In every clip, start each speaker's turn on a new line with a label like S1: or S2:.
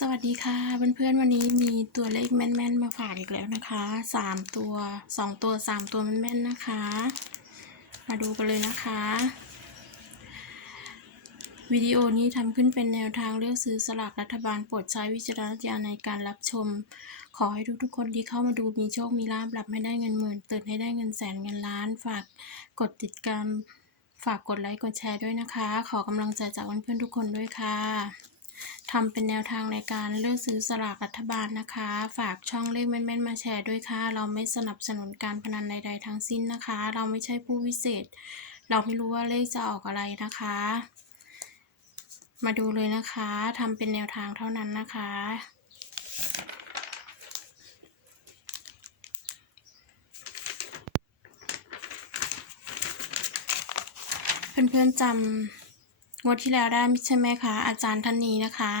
S1: สวัสดีค่ะเพื่อนๆวันนี้มีตัวเลขแม่นๆมาฝากอีกแล้วนะคะสามตัวสองตัวสามตัวแม่นๆนะคะ มาดูกันเลยนะคะ วิดีโอนี้ทำขึ้นเป็นแนวทางเลือกซื้อสลากรัฐบาลโปรดใช้วิจารณญาณในการรับชม ขอให้ทุกๆคนที่เข้ามาดูมีโชคมีลาภหลับให้ได้เงินหมื่นตื่นให้ได้เงินแสนเงินล้าน ฝากกดติดตามฝากกดไลค์กดแชร์ด้วยนะคะ ขอกำลังใจจากเพื่อนๆทุกคนด้วยค่ะ ทำเป็นแนวทางในการเลือกซื้อสลากรัฐบาลนะคะ ฝากช่องเลขแม่นๆมาแชร์ด้วยค่ะ เราไม่สนับสนุนการพนันใดๆทั้งสิ้นนะคะ เราไม่ใช่ผู้วิเศษ เราไม่รู้ว่าเลขจะออกอะไรนะคะ มาดูเลยนะคะทำเป็นแนวทางเท่านั้นนะคะเพื่อนๆจำ งวดที่แล้วได้ใช่ไหมคะ อาจารย์ท่านนี้นะคะ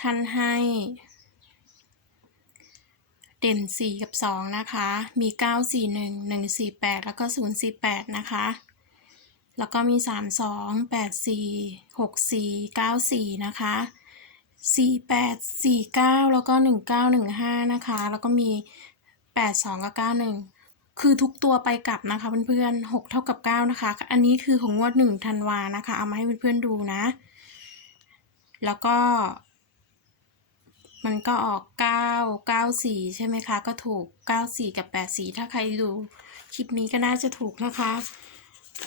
S1: ท่านให้ เด่น 4 กับ 2 นะคะ มี 941 148 แล้วก็ 048 นะคะ แล้วก็มี 32 84 64 94 นะคะ 48 49 แล้วก็ 1915 นะคะ แล้วก็มี 82 กับ 91 คือทุกตัวไปกลับนะคะเพื่อนๆ6เท่ากับ9นะคะ อันนี้คือของงวด1ธันวานะคะ เอามาให้เพื่อนๆดูนะ แล้วก็ มันก็ออก 9 94 ใช่ไหมคะ ก็ถูก 94 กับ 84 ถ้าใครดูคลิปนี้ก็น่าจะถูกนะคะ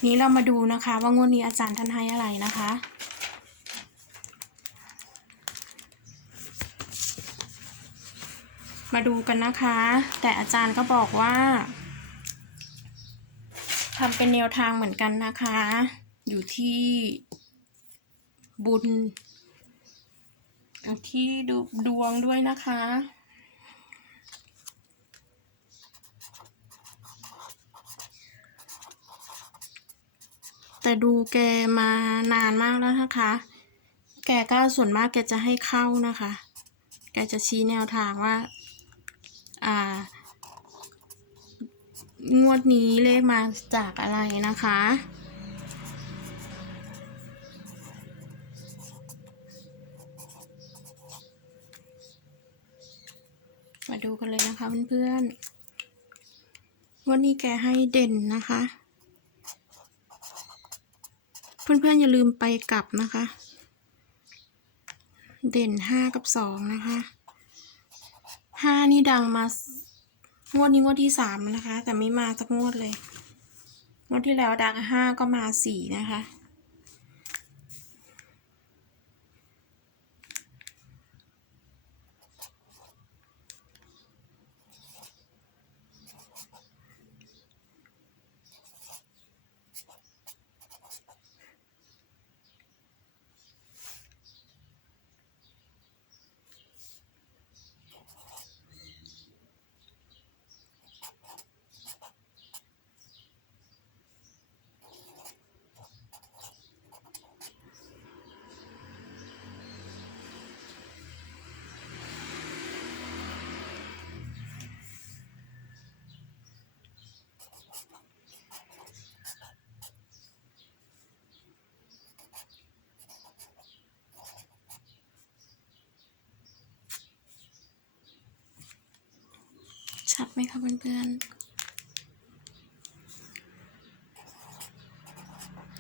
S1: นี้เรามาดูนะคะว่างวดนี้อาจารย์ท่านให้อะไรนะคะมาดูกันนะคะ แต่อาจารย์ก็บอกว่า ทำเป็นแนวทางเหมือนกันนะคะ อยู่ที่บุญที่ดูดวงด้วยนะคะ แต่ดูแกมานานมากแล้วนะคะ แกก็ส่วนมากแกจะให้เข้านะคะ แกจะชี้แนวทางว่า อ่า งวดนี้เลขมาจากอะไรนะคะ มาดูกันเลยนะคะเพื่อนๆวันนี้แกให้เด่นนะคะ เพื่อนๆอย่าลืมไปกลับนะคะ เด่นห้ากับสองนะคะห้านี่ดังมา งวดนี้งวดที่สามนะคะ แต่ไม่มาสักงวดเลย งวดที่แล้วดังห้าก็มาสี่นะคะ ชัดไหมคะเพื่อนๆ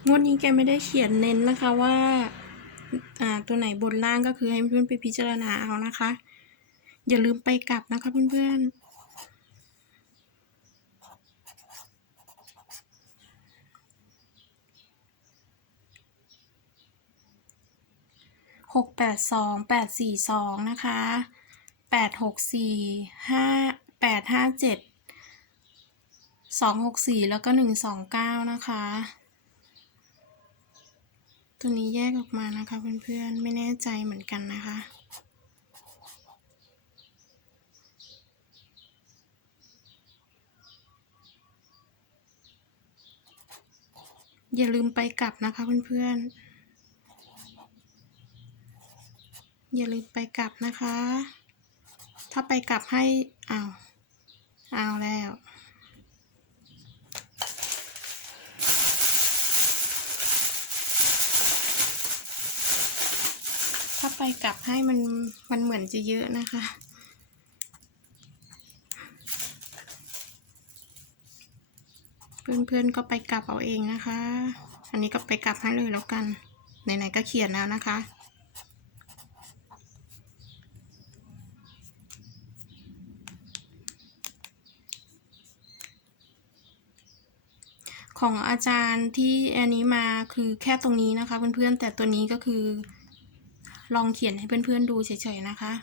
S1: งวดนี้แกไม่ได้เขียนเน้นนะคะว่าอ่าตัวไหนบนล่างก็คือให้เพื่อนไปพิจารณาเอานะคะ อย่าลืมไปกลับนะคะเพื่อนๆหกแปดสองแปดสี่สองนะคะแปดหกสี่ห้า แปดห้าเจ็ดสองหกสี่แล้วก็หนึ่งสองเก้านะคะ ตัวนี้แยกออกมานะคะเพื่อนๆ ไม่แน่ใจเหมือนกันนะคะอย่าลืมไปกลับนะคะเพื่อนๆ อย่าลืมไปกลับนะคะ ถ้าไปกลับให้อ้าว เอาแล้ว ถ้าไปกลับให้มันมันเหมือนจะเยอะนะคะเพื่อนๆก็ไปกลับเอาเองนะคะ อันนี้ก็ไปกลับให้เลยแล้วกัน ไหนๆก็เขียนแล้วนะคะ ของอาจารย์ที่อันนี้มาคือแค่ตรงนี้นะคะเพื่อนๆแต่ตัวนี้ก็คือ ลองเขียนให้เพื่อนๆดูเฉยๆนะคะ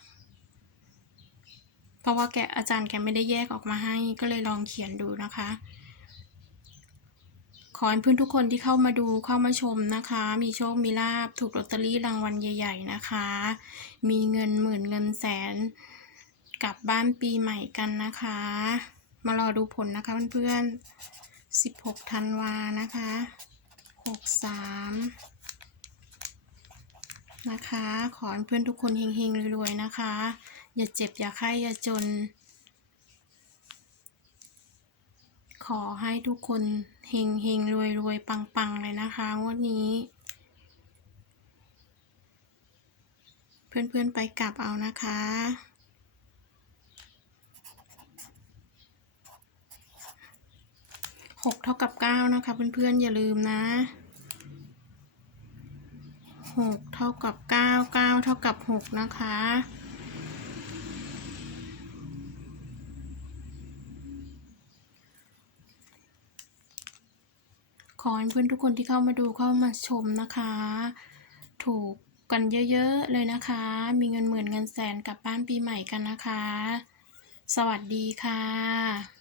S1: เพราะว่าแกอาจารย์แกไม่ได้แยกออกมาให้ก็เลยลองเขียนดูนะคะ ขอให้เพื่อนทุกคนที่เข้ามาดูเข้ามาชมนะคะ มีโชคมีลาบถูกลอตเตอรี่รางวัลใหญ่ ๆนะคะ มีเงินหมื่นเงินแสนกลับบ้านปีใหม่กันนะคะ มารอดูผลนะคะเพื่อนๆ 16ธันวานะคะ63นะคะ ขอให้เพื่อนทุกคนเฮงๆรวยๆนะคะ อย่าเจ็บอย่าไข้อย่าจน ขอให้ทุกคนเฮงเฮงรวยรวยปังปังๆเลยนะคะงวดนี้ เพื่อนๆไปกลับเอานะคะ หกเท่ากับเก้านะคะ เพื่อนๆ อย่าลืมนะหกเท่ากับเก้าเก้าเท่ากับหกนะคะ ขอให้เพื่อนทุกคนที่เข้ามาดูเข้ามาชมนะคะ ถูกกันเยอะๆเลยนะคะ มีเงินหมื่นเงินแสนกลับบ้านปีใหม่กันนะคะ สวัสดีค่ะ